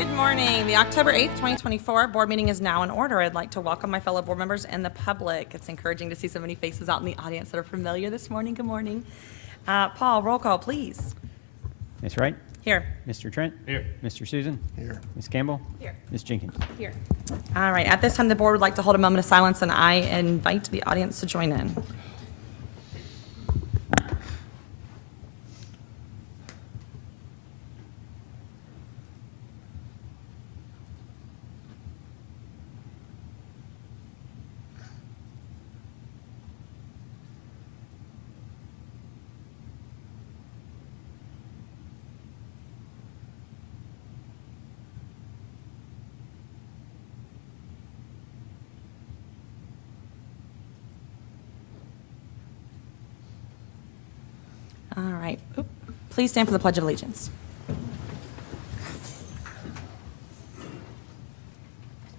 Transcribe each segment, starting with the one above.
Good morning. The October 8th, 2024 board meeting is now in order. I'd like to welcome my fellow board members and the public. It's encouraging to see so many faces out in the audience that are familiar this morning. Good morning. Paul, roll call, please. Ms. Wright? Here. Mr. Trent? Here. Mr. Susan? Here. Ms. Campbell? Here. Ms. Jenkins? Here. All right. At this time, the board would like to hold a moment of silence, and I invite the audience to join in. All right. Please stand for the Pledge of Allegiance.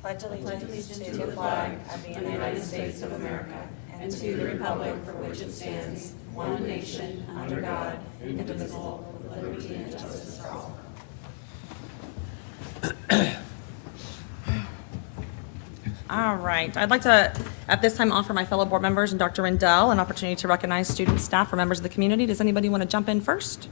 Pledge allegiance to the flag of the United States of America and to the republic for which it stands, one nation, under God, indivisible, with liberty and justice for all. All right. I'd like to, at this time, offer my fellow board members and Dr. Rendell an opportunity to recognize students, staff, or members of the community. Does anybody want to jump in first?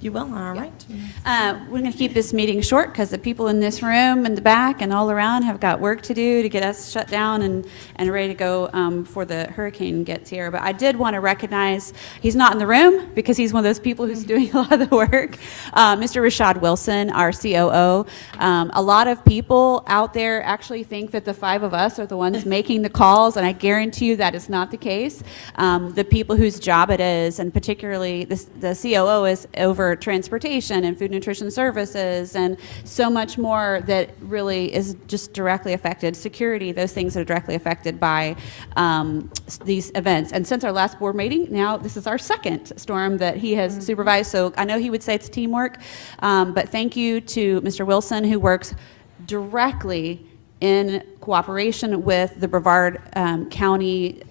You will? All right. We're going to keep this meeting short because the people in this room and the back and all around have got work to do to get us shut down and ready to go before the hurricane gets here. But I did want to recognize, he's not in the room because he's one of those people who's doing a lot of the work, Mr. Rashad Wilson, our COO. A lot of people out there actually think that the five of us are the ones making the calls, and I guarantee you that is not the case. The people whose job it is, and particularly the COO is over transportation and food nutrition services and so much more that really is just directly affected. Security, those things that are directly affected by these events. And since our last board meeting, now this is our second storm that he has supervised. So I know he would say it's teamwork, but thank you to Mr. Wilson, who works directly in cooperation with the Brevard County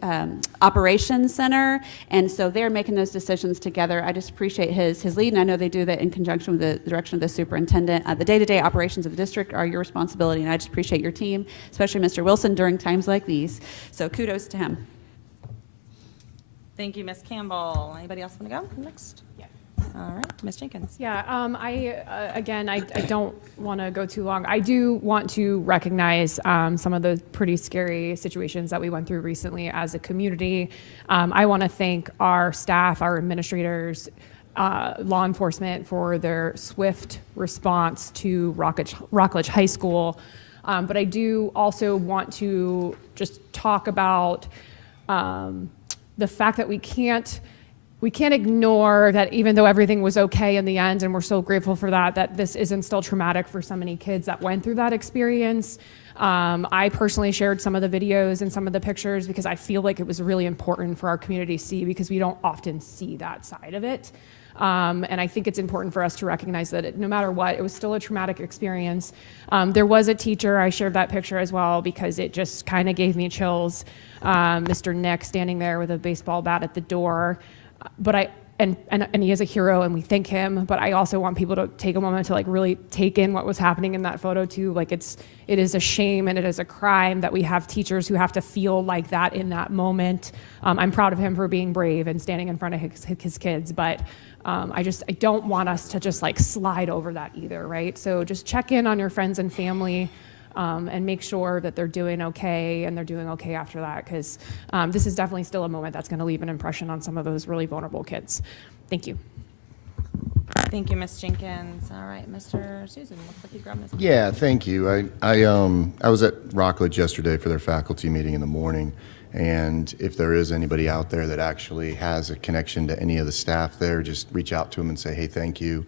Operations Center, and so they're making those decisions together. I just appreciate his lead, and I know they do that in conjunction with the direction of the superintendent. The day-to-day operations of the district are your responsibility, and I just appreciate your team, especially Mr. Wilson, during times like these. So kudos to him. Thank you, Ms. Campbell. Anybody else want to go next? Yeah. All right, Ms. Jenkins. Yeah, I don't want to go too long. I do want to recognize some of the pretty scary situations that we went through recently as a community. I want to thank our staff, our administrators, law enforcement for their swift response to Rockledge High School. But I do also want to just talk about the fact that we can't ignore that even though everything was okay in the end, and we're so grateful for that this isn't still traumatic for so many kids that went through that experience. I personally shared some of the videos and some of the pictures because I feel like it was really important for our community to see because we don't often see that side of it. And I think it's important for us to recognize that no matter what, it was still a traumatic experience. There was a teacher, I shared that picture as well because it just kind of gave me chills. Mr. Nick standing there with a baseball bat at the door. But and he is a hero and we thank him, but I also want people to take a moment to like really take in what was happening in that photo too. Like it is a shame and it is a crime that we have teachers who have to feel like that in that moment. I'm proud of him for being brave and standing in front of his kids, but I don't want us to just like slide over that either, right? So just check in on your friends and family. And make sure that they're doing okay and they're doing okay after that because this is definitely still a moment that's going to leave an impression on some of those really vulnerable kids. Thank you. Thank you, Ms. Jenkins. All right, Mr. Susan, looks like you grabbed this. Yeah, thank you. I was at Rockledge yesterday for their faculty meeting in the morning, and if there is anybody out there that actually has a connection to any of the staff there, just reach out to them and say, hey, thank you.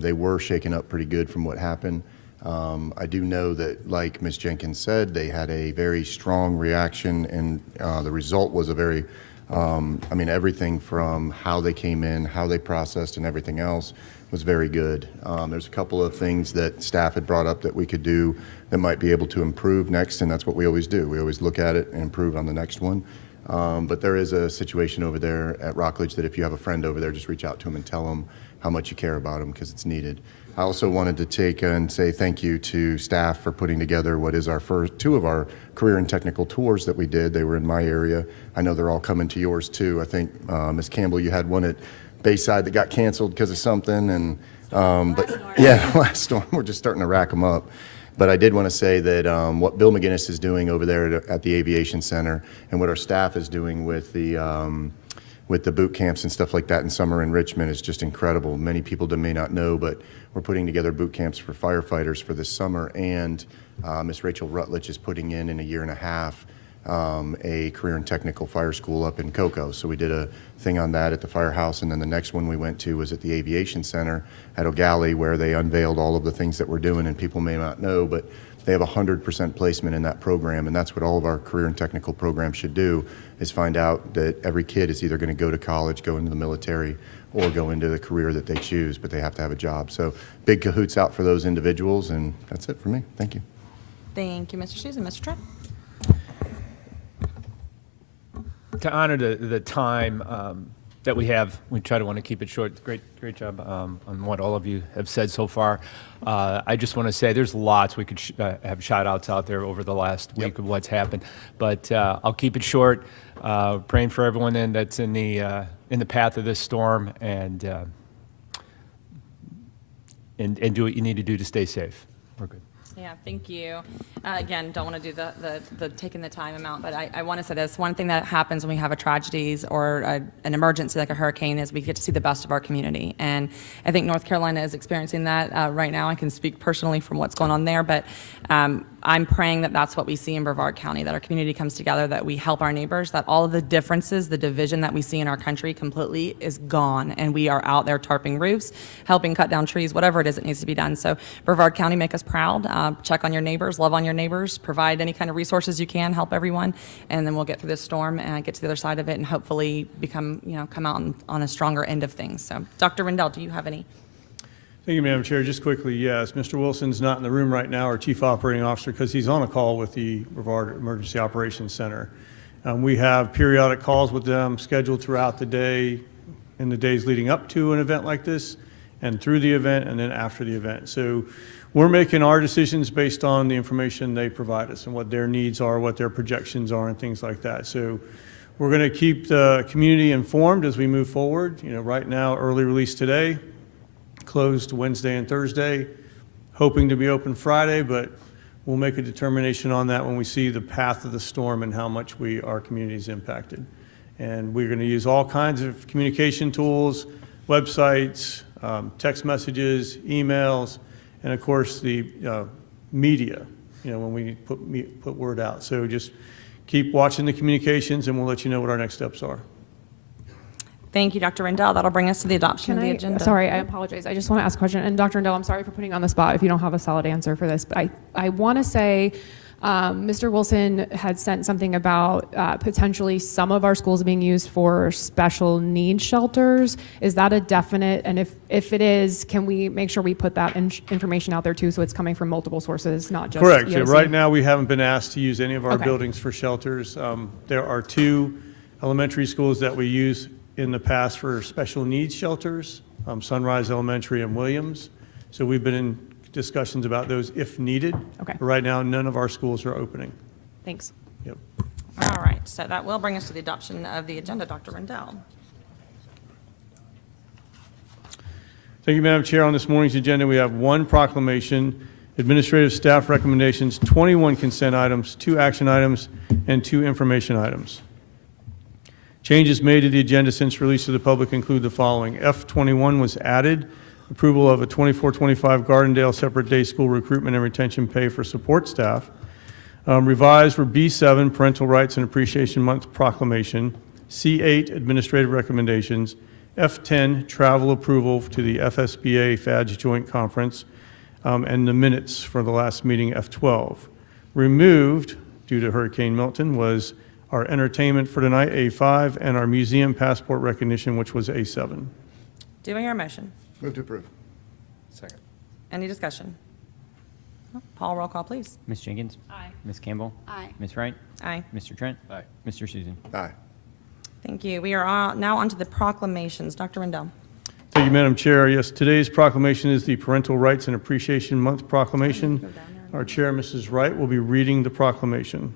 They were shaken up pretty good from what happened. I do know that, like Ms. Jenkins said, they had a very strong reaction, and the result was a very, everything from how they came in, how they processed, and everything else was very good. There's a couple of things that staff had brought up that we could do that might be able to improve next, and that's what we always do. We always look at it and improve on the next one. But there is a situation over there at Rockledge that if you have a friend over there, just reach out to them and tell them how much you care about them because it's needed. I also wanted to take and say thank you to staff for putting together what is our first two of our career and technical tours that we did. They were in my area. I know they're all coming to yours too. I think, Ms. Campbell, you had one at Bayside that got canceled because of something. And but yeah, last storm, we're just starting to rack them up. But I did want to say that what Bill McGinnis is doing over there at the Aviation Center and what our staff is doing with the boot camps and stuff like that in summer enrichment is just incredible. Many people may not know, but we're putting together boot camps for firefighters for this summer, and Miss Rachel Rutledge is putting in a year and a half a career and technical fire school up in Cocoa. So we did a thing on that at the firehouse, and then the next one we went to was at the Aviation Center at O'Galley, where they unveiled all of the things that we're doing, and people may not know, but they have 100% placement in that program, and that's what all of our career and technical programs should do, is find out that every kid is either going to go to college, go into the military, or go into the career that they choose, but they have to have a job. So big cahoots out for those individuals, and that's it for me. Thank you. Thank you, Mr. Susan. Mr. Trent? To honor the time that we have, we try to want to keep it short. Great job on what all of you have said so far. I just want to say there's lots we could have shout outs out there over the last week of what's happened, but I'll keep it short. Praying for everyone then that's in the path of this storm, and do what you need to do to stay safe. We're good. Yeah, thank you. Again, don't want to do the taking the time amount, but I want to say this. One thing that happens when we have a tragedies or an emergency like a hurricane is we get to see the best of our community. And I think North Carolina is experiencing that right now. I can speak personally from what's going on there, but I'm praying that that's what we see in Brevard County, that our community comes together, that we help our neighbors, that all of the differences, the division that we see in our country completely is gone, and we are out there tarping roofs, helping cut down trees, whatever it is that needs to be done. So Brevard County, make us proud. Check on your neighbors, love on your neighbors, provide any kind of resources you can, help everyone, and then we'll get through this storm and get to the other side of it and hopefully come out on a stronger end of things. So Dr. Rendell, do you have any? Thank you, Madam Chair. Just quickly, yes, Mr. Wilson's not in the room right now, our Chief Operating Officer, because he's on a call with the Brevard Emergency Operations Center. We have periodic calls with them scheduled throughout the day, in the days leading up to an event like this, and through the event, and then after the event. So we're making our decisions based on the information they provide us and what their needs are, what their projections are, and things like that. So we're going to keep the community informed as we move forward. Right now, early release today, closed Wednesday and Thursday, hoping to be open Friday, but we'll make a determination on that when we see the path of the storm and how much our community is impacted. And we're going to use all kinds of communication tools, websites, text messages, emails, and of course the media, when we put word out. So just keep watching the communications and we'll let you know what our next steps are. Thank you, Dr. Rendell. That'll bring us to the adoption of the agenda. Sorry, I apologize. I just want to ask a question. And Dr. Rendell, I'm sorry for putting you on the spot if you don't have a solid answer for this, but I want to say Mr. Wilson had sent something about potentially some of our schools being used for special needs shelters. Is that a definite? And if it is, can we make sure we put that information out there too, so it's coming from multiple sources, not just Correct. EOC? Right now, we haven't been asked to use any of our Okay. buildings for shelters. There are 2 elementary schools that we use in the past for special needs shelters, Sunrise Elementary and Williams. So we've been in discussions about those if needed. Okay. But right now, none of our schools are opening. Thanks. Yep. All right, so that will bring us to the adoption of the agenda, Dr. Rendell. Thank you, Madam Chair. On this morning's agenda, we have 1 proclamation, administrative staff recommendations, 21 consent items, 2 action items, and 2 information items. Changes made to the agenda since release to the public include the following. F21 was added, approval of a 24-25 Gardendale separate day school recruitment and retention pay for support staff. Revised were B7, Parental Rights and Appreciation Month proclamation. C8, administrative recommendations. F10, travel approval to the FSBA FADG Joint Conference, and the minutes for the last meeting, F12. Removed, due to Hurricane Milton, was our entertainment for tonight, A5, and our museum passport recognition, which was A7. Do I hear a motion? Move to approve. Second. Any discussion? Paul, roll call, please. Ms. Jenkins? Aye. Ms. Campbell? Aye. Ms. Wright? Aye. Mr. Trent? Aye. Mr. Susan? Aye. Thank you. We are now on to the proclamations. Dr. Rendell. Thank you, Madam Chair. Yes, today's proclamation is the Parental Rights and Appreciation Month proclamation. Our chair, Mrs. Wright, will be reading the proclamation.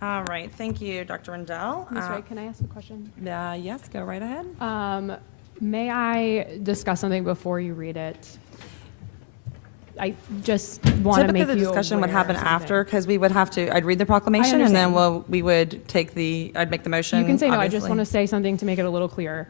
All right. Thank you, Dr. Rendell. Ms. Wright, can I ask a question? Yes, go right ahead. May I discuss something before you read it? I just want to make Typically, you the discussion would aware happen of something. after, because we would have to, I'd read the proclamation, and then understand. we would take I'd make the motion. You can say no, I just obviously. want to say something to make it a little clearer.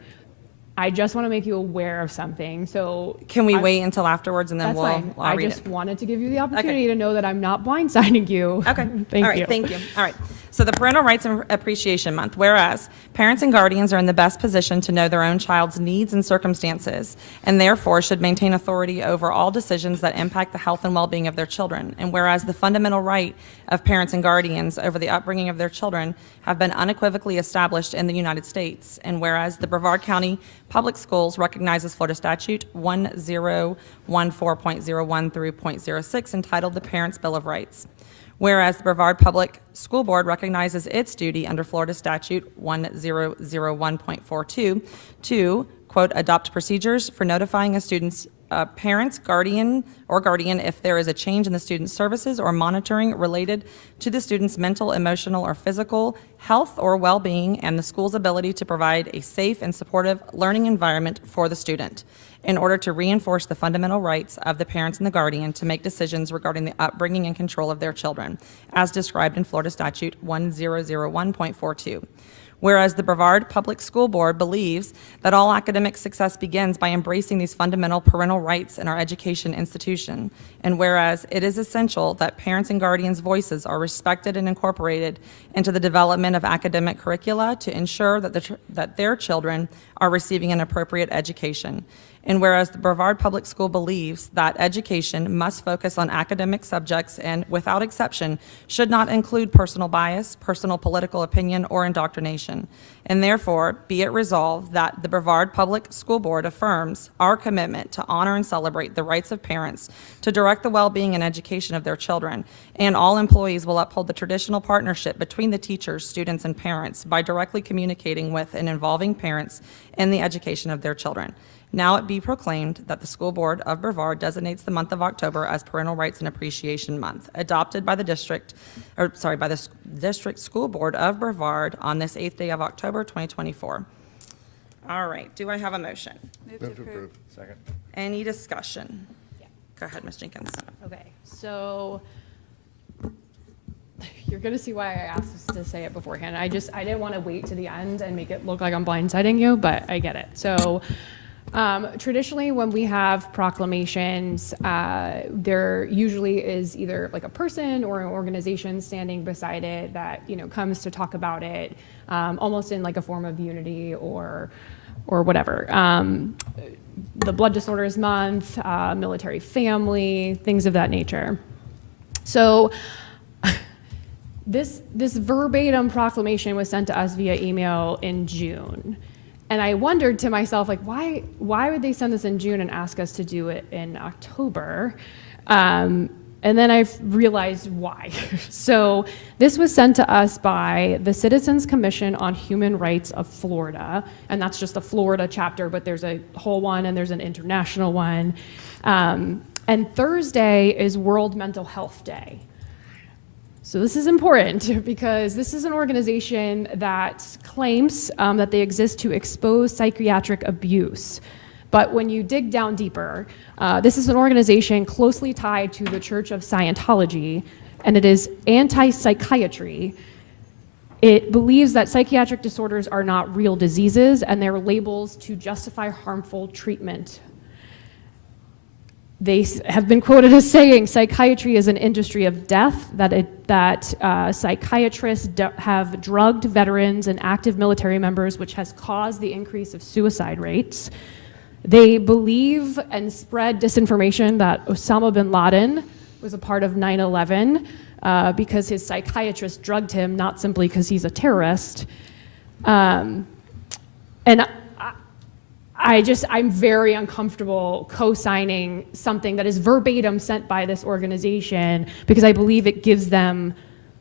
I just want to make you aware of something, so. Can we I- wait until afterwards, and then That's fine. I'll I read just it? wanted to give you the opportunity to know that I'm not blindsiding you. Okay. Thank All right, you. thank you. All right. So the Parental Rights and Appreciation Month, whereas parents and guardians are in the best position to know their own child's needs and circumstances, and therefore should maintain authority over all decisions that impact the health and well-being of their children. And whereas the fundamental right of parents and guardians over the upbringing of their children have been unequivocally established in the United States. And whereas the Brevard County Public Schools recognizes Florida Statute 1014.01 through .06 entitled the Parents' Bill of Rights. Whereas the Brevard Public School Board recognizes its duty under Florida Statute 1001.42 to, quote, adopt procedures for notifying a student's parents, guardian, if there is a change in the student's services or monitoring related to the student's mental, emotional, or physical health or well-being, and the school's ability to provide a safe and supportive learning environment for the student, in order to reinforce the fundamental rights of the parents and the guardian to make decisions regarding the upbringing and control of their children, as described in Florida Statute 1001.42. Whereas the Brevard Public School Board believes that all academic success begins by embracing these fundamental parental rights in our education institution, and whereas it is essential that parents and guardians' voices are respected and incorporated into the development of academic curricula to ensure that their children are receiving an appropriate education. And whereas the Brevard Public School believes that education must focus on academic subjects and, without exception, should not include personal bias, personal political opinion, or indoctrination. And therefore, be it resolved that the Brevard Public School Board affirms our commitment to honor and celebrate the rights of parents to direct the well-being and education of their children, and all employees will uphold the traditional partnership between the teachers, students, and parents by directly communicating with and involving parents in the education of their children. Now it be proclaimed that the School Board of Brevard designates the month of October as Parental Rights and Appreciation Month, adopted by the District School Board of Brevard on this 8th day of October, 2024. All right, do I have a motion? Move to approve. Second. Any discussion? Go ahead, Ms. Jenkins. Okay, so you're going to see why I asked us to say it beforehand. I didn't want to wait to the end and make it look like I'm blindsiding you, but I get it. So traditionally, when we have proclamations, there usually is either like a person or an organization standing beside it that, you know, comes to talk about it, almost in like a form of unity or whatever. The Blood Disorders Month, military family, things of that nature. So this verbatim proclamation was sent to us via email in June. And I wondered to myself, like, why would they send this in June and ask us to do it in October? And then I realized why. So this was sent to us by the Citizens Commission on Human Rights of Florida, and that's just the Florida chapter, but there's a whole one and there's an international one. And Thursday is World Mental Health Day. So this is important because this is an organization that claims that they exist to expose psychiatric abuse. But when you dig down deeper, this is an organization closely tied to the Church of Scientology, and it is anti-psychiatry. It believes that psychiatric disorders are not real diseases, and they're labels to justify harmful treatment. They have been quoted as saying psychiatry is an industry of death, that psychiatrists have drugged veterans and active military members, which has caused the increase of suicide rates. They believe and spread disinformation that Osama bin Laden was a part of 9/11 because his psychiatrist drugged him, not simply because he's a terrorist. And I'm very uncomfortable co-signing something that is verbatim sent by this organization because I believe it gives them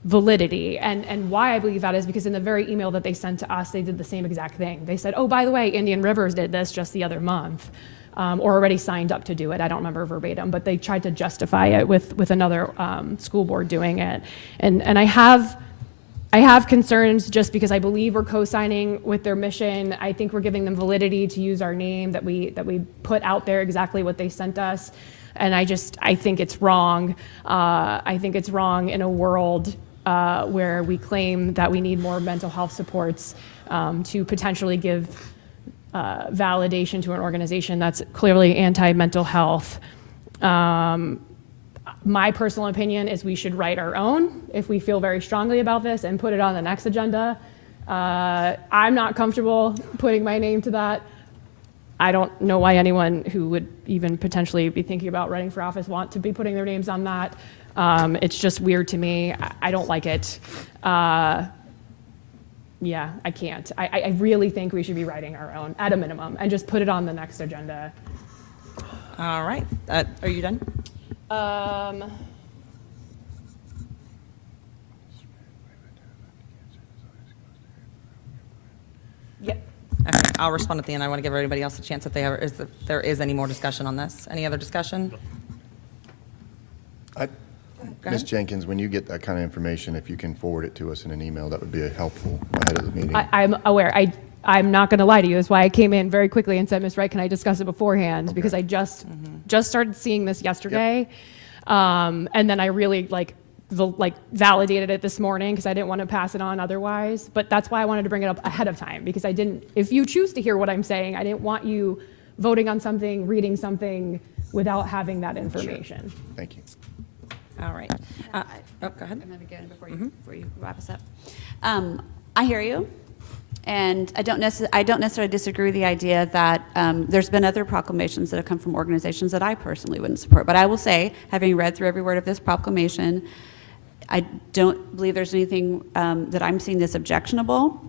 validity. And why I believe that is because in the very email that they sent to us, they did the same exact thing. They said, oh, by the way, Indian Rivers did this just the other month, or already signed up to do it. I don't remember verbatim, but they tried to justify it with another school board doing it. And I have concerns just because I believe we're co-signing with their mission. I think we're giving them validity to use our name, that we put out there exactly what they sent us. And I think it's wrong. I think it's wrong in a world where we claim that we need more mental health supports to potentially give validation to an organization that's clearly anti-mental health. My personal opinion is we should write our own if we feel very strongly about this and put it on the next agenda. I'm not comfortable putting my name to that. I don't know why anyone who would even potentially be thinking about running for office want to be putting their names on that. It's just weird to me. I don't like it. Yeah, I can't. I really think we should be writing our own at a minimum and just put it on the next agenda. All right. Are you done? Yep. Okay, I'll respond at the end. I want to give everybody else a chance if there is any more discussion on this. Any other discussion? I- Go Ms. ahead. Jenkins, when you get that kind of information, if you can forward it to us in an email, that would be helpful ahead of the meeting. I'm aware. I'm not going to lie to you. That's why I came in very quickly and said, Ms. Wright, can I discuss it beforehand? Because I just started seeing this yesterday. And then I really validated it this morning because I didn't want to pass it on otherwise. But that's why I wanted to bring it up ahead of time, because if you choose to hear what I'm saying, I didn't want you voting on something, reading something without having that information. Thank you. All right. Go ahead. I'm gonna begin before you wrap us up. I hear you, and I don't necessarily disagree with the idea that there's been other proclamations that have come from organizations that I personally wouldn't support. But I will say, having read through every word of this proclamation, I don't believe there's anything that I'm seeing that's objectionable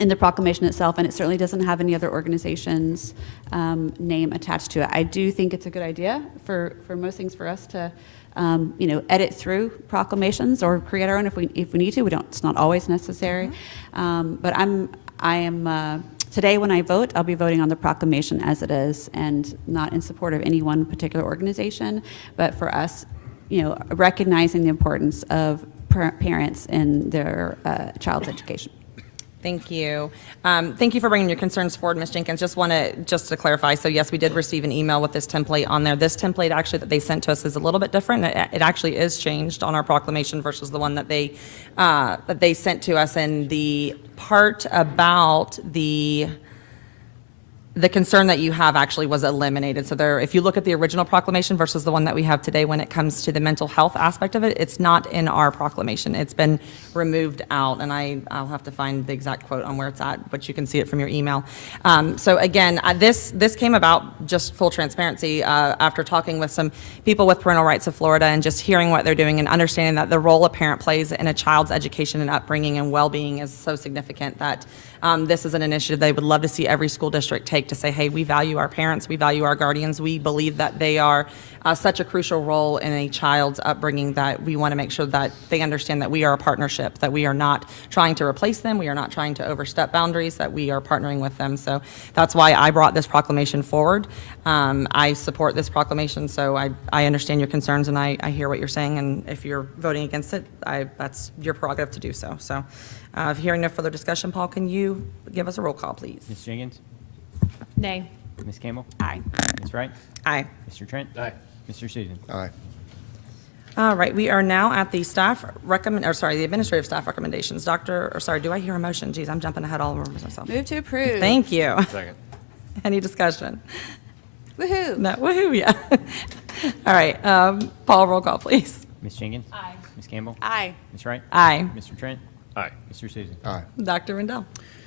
in the proclamation itself, and it certainly doesn't have any other organization's name attached to it. I do think it's a good idea for most things for us to edit through proclamations or create our own if we need to. We don't. It's not always necessary. But I am today when I vote, I'll be voting on the proclamation as it is, and not in support of any one particular organization. But for us, recognizing the importance of parents in their child's education. Thank you. Thank you for bringing your concerns forward, Ms. Jenkins. Just to clarify, so yes, we did receive an email with this template on there. This template actually that they sent to us is a little bit different. It actually is changed on our proclamation versus the one that they sent to us. And the part about the concern that you have actually was eliminated. So if you look at the original proclamation versus the one that we have today, when it comes to the mental health aspect of it, it's not in our proclamation. It's been removed out, and I'll have to find the exact quote on where it's at, but you can see it from your email. So again, this came about, just full transparency, after talking with some people with Parental Rights of Florida and just hearing what they're doing and understanding that the role a parent plays in a child's education and upbringing and well-being is so significant that this is an initiative they would love to see every school district take, to say, hey, we value our parents, we value our guardians, we believe that they are such a crucial role in a child's upbringing that we want to make sure that they understand that we are a partnership, that we are not trying to replace them, we are not trying to overstep boundaries, that we are partnering with them. So that's why I brought this proclamation forward. I support this proclamation, so I understand your concerns and I hear what you're saying, and if you're voting against it, that's your prerogative to do so. So hearing no further discussion, Paul, can you give us a roll call, please? Ms. Jenkins? Nay. Ms. Campbell? Aye. Ms. Wright? Aye. Mr. Trent? Aye. Mr. Susan? Aye. All right, we are now at the the administrative staff recommendations. Do I hear a motion? Geez, I'm jumping ahead all over myself. Move to approve. Thank you. Second. Any discussion? Woohoo. No, woohoo, yeah. All right, Paul, roll call, please. Ms. Jenkins? Aye. Ms. Campbell? Aye. Ms. Wright? Aye. Mr. Trent? Aye. Mr. Susan? Aye. Dr. Rendell.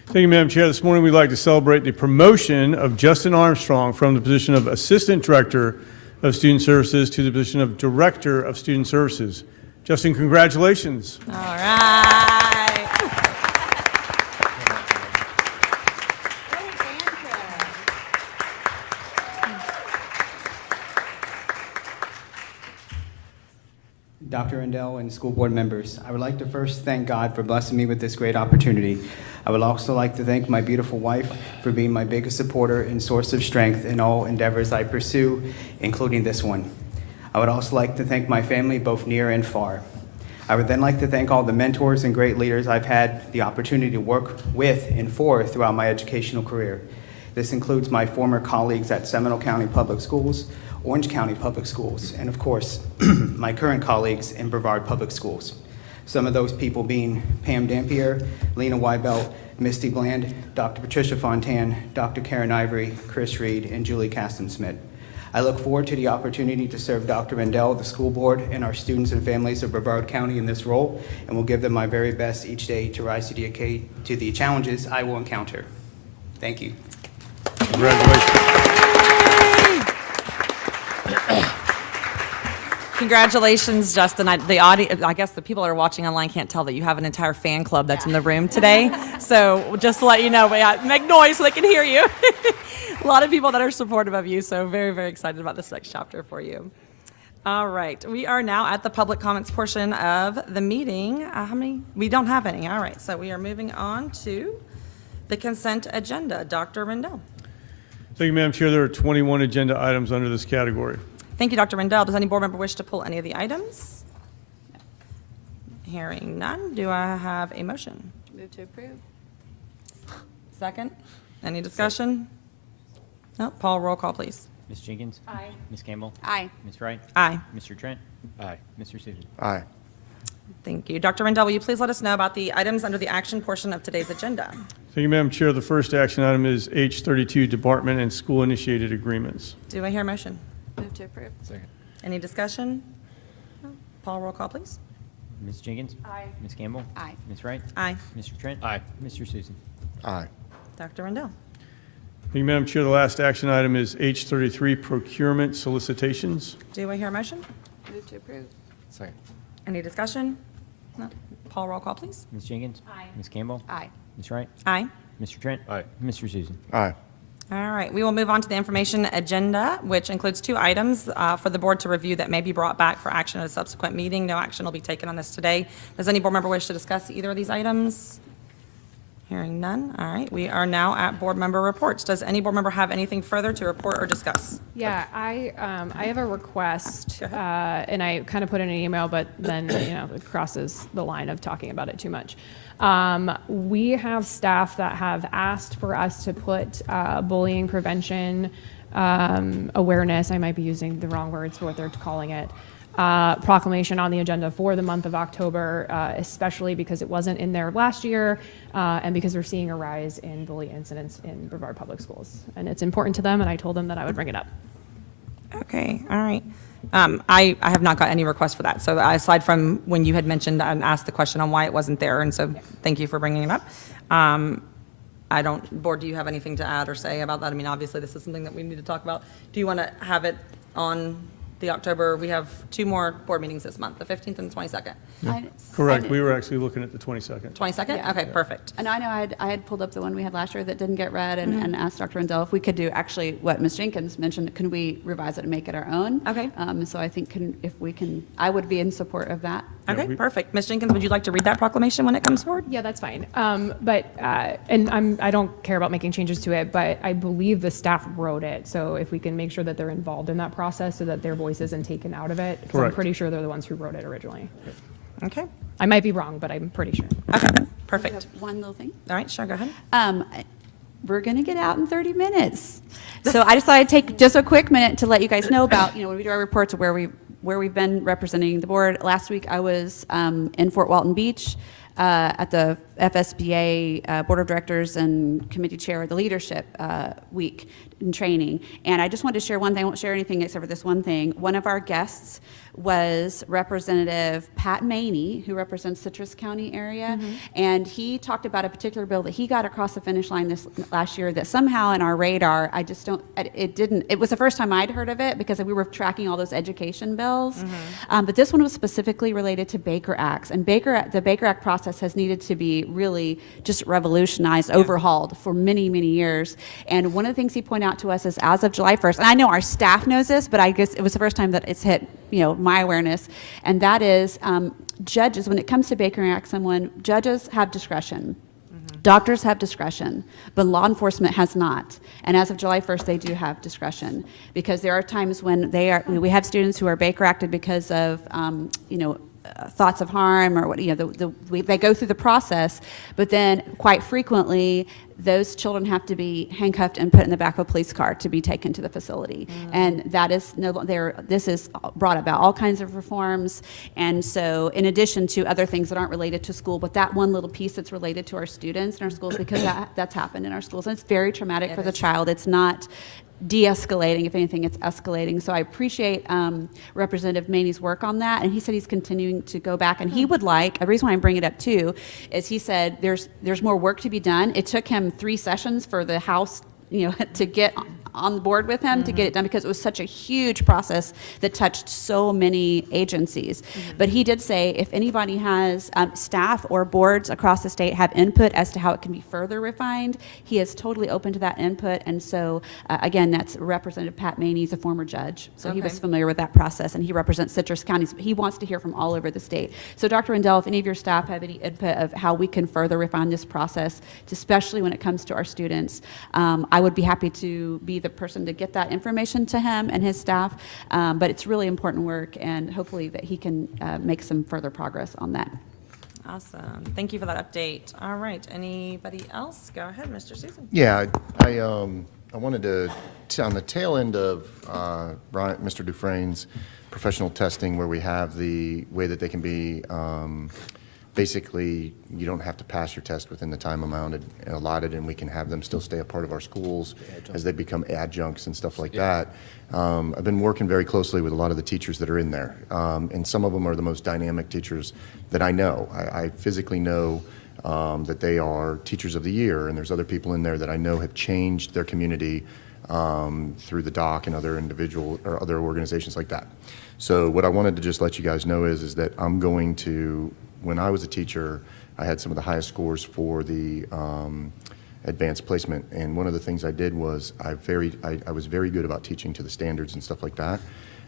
Thank you, Madam Chair. This morning, we'd like to celebrate the promotion of Justin Armstrong from the position of Assistant Director of Student Services to the position of Director of Student Services. Justin, congratulations. All right. Dr. Rendell, and school board members. I would like to first thank God for blessing me with this great opportunity. I would also like to thank my beautiful wife for being my biggest supporter and source of strength in all endeavors I pursue, including this one. I would also like to thank my family, both near and far. I would then like to thank all the mentors and great leaders I've had the opportunity to work with and for throughout my educational career. This includes my former colleagues at Seminole County Public Schools, Orange County Public Schools, and of course, my current colleagues in Brevard Public Schools. Some of those people being Pam Dampier, Lena Weibelt, Misty Bland, Dr. Patricia Fontan, Dr. Karen Ivory, Chris Reed, and Julie Kasten-Smith. I look forward to the opportunity to serve Dr. Rendell, the school board, and our students and families of Brevard County in this role, and will give them my very best each day to rise to the challenges I will encounter. Thank you. Congratulations. Congratulations, Justin. I guess the people that are watching online can't tell that you have an entire fan club that's in the room today. So just to let you know, make noise so they can hear you. A lot of people that are supportive of you, so very, very excited about this next chapter for you. All right, we are now at the public comments portion of the meeting. How many? We don't have any. All right, so we are moving on to the consent agenda. Dr. Rendell. Thank you, Madam Chair. There are 21 agenda items under this category. Thank you, Dr. Rendell. Does any board member wish to pull any of the items? Hearing none, do I have a motion? Move to approve. Second? Any discussion? No. Paul, roll call, please. Ms. Jenkins? Aye. Ms. Campbell? Aye. Ms. Wright? Aye. Mr. Trent? Aye. Mr. Susan? Aye. Thank you. Dr. Rendell, will you please let us know about the items under the action portion of today's agenda? Thank you, Madam Chair. The first action item is H32, Department and School-Initiated Agreements. Do I hear a motion? Move to approve. Second. Any discussion? No. Paul, roll call, please. Ms. Jenkins? Aye. Ms. Campbell? Aye. Ms. Wright? Aye. Mr. Trent? Aye. Mr. Susan? Aye. Dr. Rendell. Thank you, Madam Chair. The last action item is H33, Procurement Solicitations. Do I hear a motion? Move to approve. Second. Any discussion? No. Paul, roll call, please. Ms. Jenkins? Aye. Ms. Campbell? Aye. Ms. Wright? Aye. Mr. Trent? Aye. Mr. Susan? Aye. All right, we will move on to the information agenda, which includes 2 items for the board to review that may be brought back for action at a subsequent meeting. No action will be taken on this today. Does any board member wish to discuss either of these items? Hearing none. All right, we are now at board member reports. Does any board member have anything further to report or discuss? Yeah, I have a request, Go ahead. and I kind of put in an email, but then, it crosses the line of talking about it too much. We have staff that have asked for us to put bullying prevention awareness, I might be using the wrong words for what they're calling it, proclamation on the agenda for the month of October, especially because it wasn't in there last year, and because we're seeing a rise in bully incidents in Brevard Public Schools. And it's important to them, and I told them that I would bring it up. Okay, all right. I have not got any requests for that. So aside from when you had mentioned and asked the question on why it wasn't there, and so thank you for bringing it up. Board, do you have anything to add or say about that? I mean, obviously, this is something that we need to talk about. Do you want to have it on the October? We have 2 more board meetings this month, the 15th and the 22nd. Correct. We were actually looking at the 22nd. 22nd? Yeah. Okay, perfect. And I know I had pulled up the one we had last year that didn't get read and asked Dr. Rendell if we could do actually what Ms. Jenkins mentioned, can we revise it and make it our own? Okay. So I think I would be in support of that. Okay, we- perfect. Ms. Jenkins, would you like to read that proclamation when it comes forward? Yeah, that's fine. I don't care about making changes to it, but I believe the staff wrote it. So if we can make sure that they're involved in that process so that their voice isn't taken out of it, because I'm Correct. pretty sure they're the ones who wrote it originally. Okay, I might be wrong, but I'm pretty sure. okay, I perfect. have one little thing. All right, sure, go ahead. We're going to get out in 30 minutes. So I just thought I'd take just a quick minute to let you guys know about, when we do our reports of where we've been representing the board. Last week I was in Fort Walton Beach at the FSBA Board of Directors and Committee Chair, the Leadership Week in training. And I just wanted to share one thing. I won't share anything except for this one thing. One of our guests was Representative Pat Maney, who represents Citrus County area. And he talked about a particular bill that he got across the finish line this last year that somehow in our radar, it was the first time I'd heard of it because we were tracking all those education bills. But this one was specifically related to Baker Acts. And the Baker Act process has needed to be really just revolutionized, overhauled for many, many years. And one of the things he pointed out to us is as of July 1st, and I know our staff knows this, but I guess it was the first time that it's hit, my awareness, and that is judges, when it comes to Baker Act someone, judges have discretion. Doctors have discretion, but law enforcement has not. And as of July 1st, they do have discretion, because there are times when we have students who are Baker Acted because of, thoughts of harm, or what, they go through the process, but then quite frequently, those children have to be handcuffed and put in the back of a police car to be taken to the facility. And that is this is brought about all kinds of reforms. And so in addition to other things that aren't related to school, but that one little piece that's related to our students in our schools, because that's happened in our schools. And it's very traumatic for the child. It's not de-escalating. If anything, it's escalating. So I appreciate Representative Maney's work on that. And he said he's continuing to go back. And he would like, the reason why I'm bringing it up too, is he said there's more work to be done. It took him 3 sessions for the House, to get on board with him to get it done, because it was such a huge process that touched so many agencies. But he did say if anybody has staff or boards across the state have input as to how it can be further refined, he is totally open to that input. And so again, that's Representative Pat Maney. He's a former judge, so he was familiar with that process, and he represents Citrus counties. He wants to hear from all over the state. So Dr. Rendell, if any of your staff have any input of how we can further refine this process, especially when it comes to our students, I would be happy to be the person to get that information to him and his staff. But it's really important work, and hopefully that he can make some further progress on that. Awesome. Thank you for that update. All right. Anybody else? Go ahead, Mr. Susan. Yeah, I wanted to, on the tail end of Mr. Dufresne's professional testing, where we have the way that they can be, basically, you don't have to pass your test within the time allotted, and we can have them still stay a part of our schools as they become adjuncts and stuff like that. I've been working very closely with a lot of the teachers that are in there, and some of them are the most dynamic teachers that I know. I physically know that they are teachers of the year, and there's other people in there that I know have changed their community through the doc and other individual or other organizations like that. So what I wanted to just let you guys know is that I'm going to, when I was a teacher, I had some of the highest scores for the advanced placement, and one of the things I did was I was very good about teaching to the standards and stuff like that.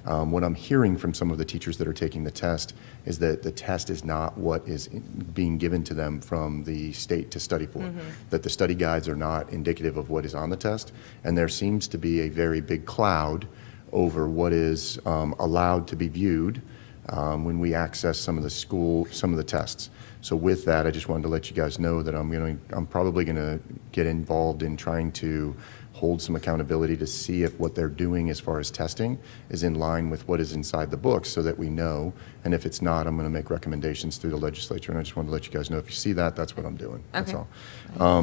What I'm hearing from some of the teachers that are taking the test is that the test is not what is being given to them from the state to study for, that the study guides are not indicative of what is on the test, and there seems to be a very big cloud over what is allowed to be viewed when we access some of the tests. So with that, I just wanted to let you guys know that I'm probably going to get involved in trying to hold some accountability to see if what they're doing as far as testing is in line with what is inside the books, so that we know. And if it's not, I'm going to make recommendations through the legislature. And I just wanted to let you guys know, if you see that, that's what I'm doing. That's all.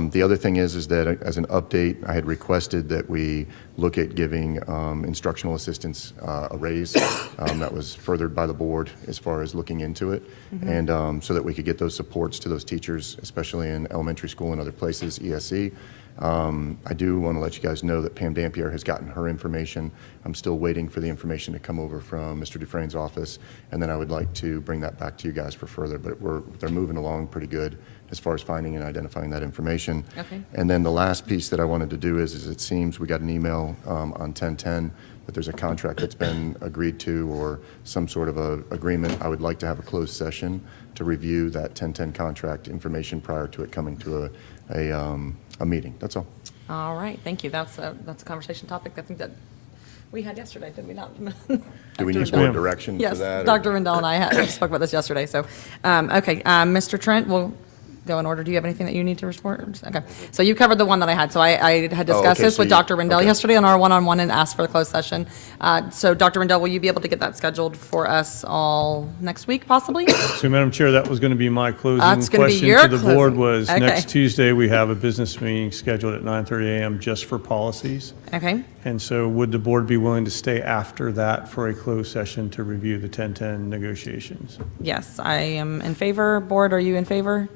The other thing is that as an update, I had requested that we look at giving instructional assistants a raise. That was furthered by the board as far as looking into it. And so that we could get those supports to those teachers, especially in elementary school and other places, ESE. I do want to let you guys know that Pam Dampier has gotten her information. I'm still waiting for the information to come over from Mr. Dufresne's office, and then I would like to bring that back to you guys for further, but they're moving along pretty good as far as finding and identifying that information. Okay. And then the last piece that I wanted to do is it seems we got an email on 1010 that there's a contract that's been agreed to, or some sort of a agreement. I would like to have a closed session to review that 1010 contract information prior to it coming to a meeting. That's all. All right. Thank you. That's a conversation topic I think that we had yesterday, did we not? Do we need Rendell. more direction for Yes, that? or- Dr. Rendell and I spoke about this yesterday. So, okay, Mr. Trent, we'll go in order. Do you have anything that you need to report? Okay. So you covered the one that I had. So I had discussed okay, this so with you- Dr. Rendell okay. yesterday on our one-on-one and asked for the closed session. So Dr. Rendell, will you be able to get that scheduled for us all next week, possibly? So, Madam Chair, that was going to be my closing That's gonna be question your to the board closing. was, Okay. next Tuesday, we have a business meeting scheduled at 9:30 a.m. just for policies. Okay. And so would the board be willing to stay after that for a closed session to review the 1010 negotiations? Yes, I am in favor. Board, are you in favor?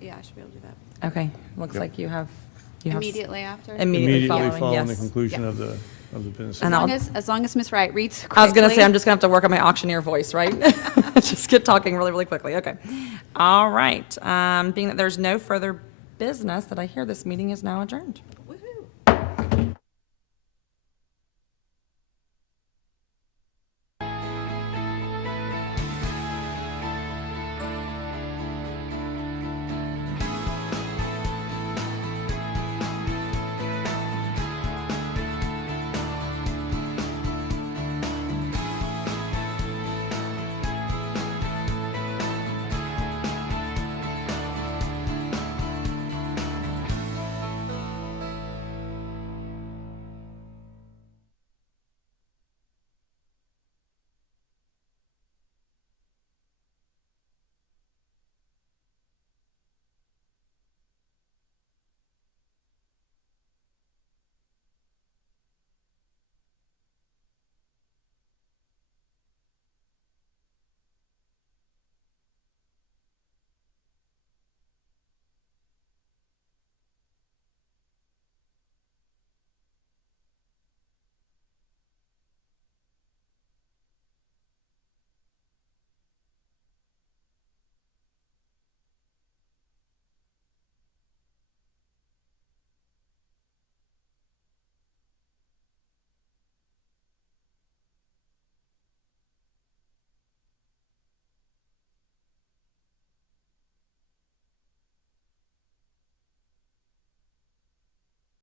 Yeah, I should be able to do that. Okay. Looks Yep. like you have. Immediately after? Immediately Immediately following, following the yes. conclusion Yeah. of the business. And meeting. As long as Ms. Wright reads quickly. I was going to say, I'm just going to have to work on my auctioneer voice, right? Just get talking really, really quickly. Okay. All right. Being that there's no further business, that I hear this meeting is now adjourned. Woo.